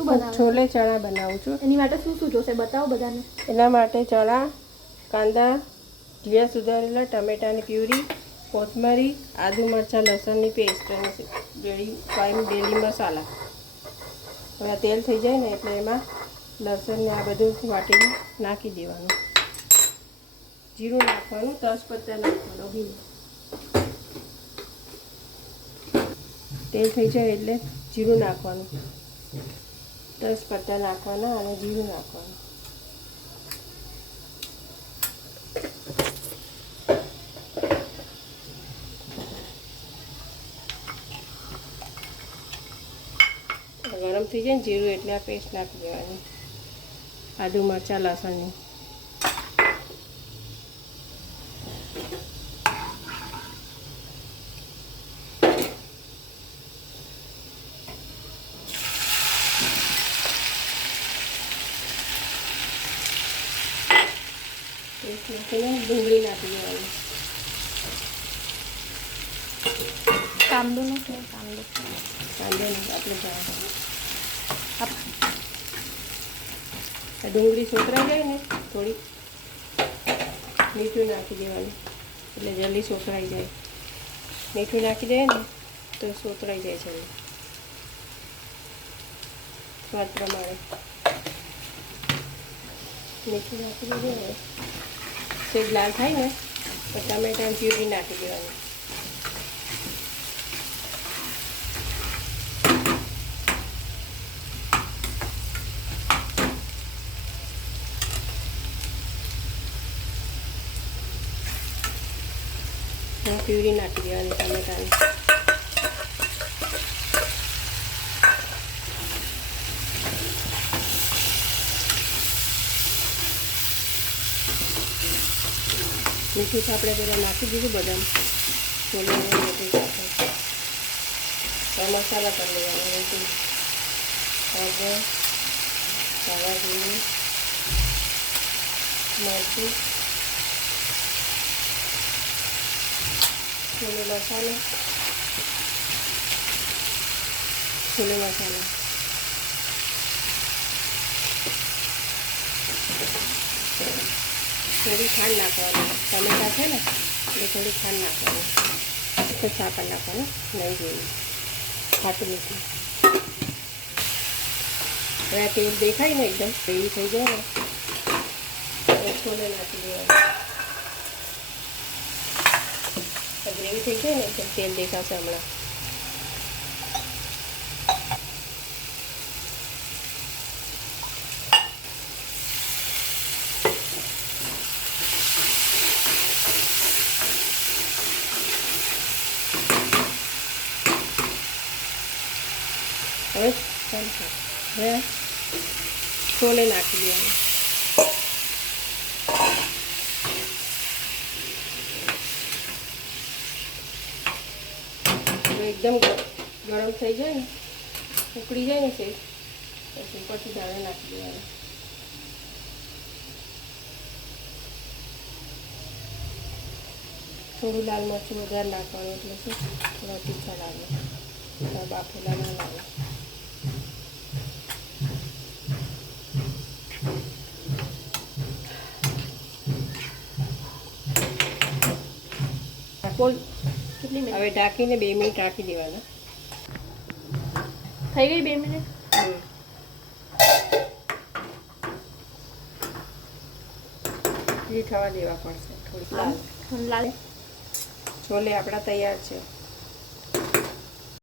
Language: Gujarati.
શું બનાવો? છોલે ચણા બનાવું છું. એની માટે શું શું જોશે બતાવો બધાને. એના માટે ચણા, કાંદા, ઝીણા સુધારેલા, ટમેટાની પ્યુરી, કોથમરી, આદુ મરચાં લસણની પેસ્ટ અને ડેલી મસાલા. હવે આ તેલ થઈ જાય ને એટલે એમાં લસણને આ બધું વાટીને નાખી દેવાનું. જીરું નાખવાનું, તેજપત્તા નાખવાનું ઘી. તેલ થઈ જાય એટલે જીરું નાખવાનું, તેજપત્તા નાખવાના અને જીરું નાખવાનું. ગરમ થઈ જાય ને જીરું એટલે આ પેસ્ટ નાખી દેવાની, આદુ મરચાં લસણની. ડુંગળી નાખી દેવાની. કાંદો નથી, કાંદો આપણે ડુંગળી સોતરાઈ જાય ને થોડી મીઠું નાખી દેવાનું એટલે જલ્દી સોતરાઈ જાય. મીઠું નાખી દઈએ ને તો સોતરાઈ જાય છે સ્વાદ પ્રમાણે. મીઠું નાખી દઈએ ને સેજ લાલ થાય ને તો ટમેટાની પ્યુરી નાખી દેવાની. પ્યુરી નાખી દેવાની ટમેટાની. મીઠું તો આપણે પહેલાં નાખી દીધું બદામ છોલે મીઠું સાથે. મસાલા કરી લેવાનું. મીઠું, હળદર, ધાણા જીરું, મરચું, છોલે મસાલો, થોડી ખાંડ નાખવાની. ટમેટા છે ને એટલે થોડી ખાંડ નાખવાની. એટલે સાકર નાખવાનું નહીં જોઈએ, ખાટું મીઠું. હવે આ તેલ દેખાય ને એકદમ ગ્રેવી થઈ જાય ને છોલે નાખી દેવાનું. ગ્રેવી થઈ જાય ને એકદમ તેલ દેખાશે હમણાં. હવે છોલે નાખી દેવાનું. એકદમ ગરમ થઈ જાય ને ઉકળી જાય ને સેજ પછી દાણા નાખી દેવાના. થોડું લાલ મરચું વધારે નાખવાનું એટલે શું થોડા તીખા લાગે, બાફેલા ના લાગે. હવે ઢાંકીને 2 મિનિટ રાખી દેવાના. થઈ ગઈ 2 મિનિટ. એ થવા દેવા પડશે થોડી લાલ. લાલ છોલે આપણા તૈયાર છે.